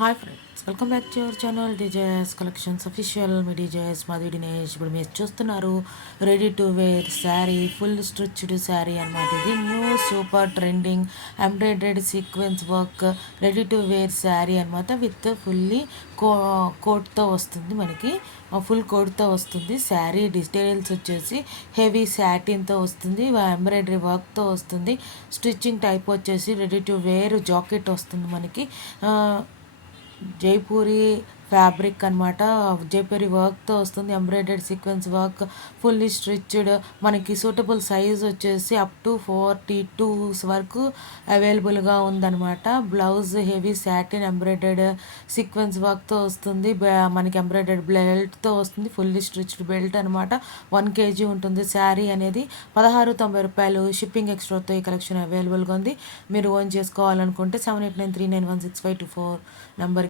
Hi friends, welcome back to your channel డిజైస్ collections official. మీ డిజైస్ మాది దినేష్. ఇప్పుడు మీరు చూస్తున్నారు ready to wear sari, full stitched sari అనమాట. ఇది new super trending embroidery sequence work ready to wear sari అనమాట. విత్ ఫుల్లీ కోట్తో వస్తుంది, మనకి ఫుల్ కోట్తో వస్తుంది. శారీ డీటెయిల్స్ వచ్చేసి హెవీ శాటిన్తో వస్తుంది, ఎంబ్రాయిడరీ వర్క్తో వస్తుంది. స్టిచ్చింగ్ టైప్ వచ్చేసి రెడీ టు వేర్ జాకెట్ వస్తుంది మనకి. జైపూరి ఫ్యాబ్రిక్ అనమాట. జైపూరి వర్క్తో వస్తుంది, embroidery sequence work, fully stitched. మనకి సూటబుల్ సైజ్ వచ్చేసి అప్ టు 42 వరకు అవైలబుల్గా ఉందన్నమాట. Blouse heavy satin embroidered sequence వర్క్తో వస్తుంది. మనకి ఎంబ్రాయిడర్డ్ బెల్ట్తో వస్తుంది, ఫుల్లీ స్టిచ్డ్ బెల్ట్ అనమాట. 1 kg ఉంటుంది శారీ అనేది. 1690 షిప్పింగ్ ఎక్స్ట్రాతో ఈ కలెక్షన్ అవైలబుల్గా ఉంది. మీరు ఓన్ చేసుకోవాలనుకుంటే 7893916524 నెంబర్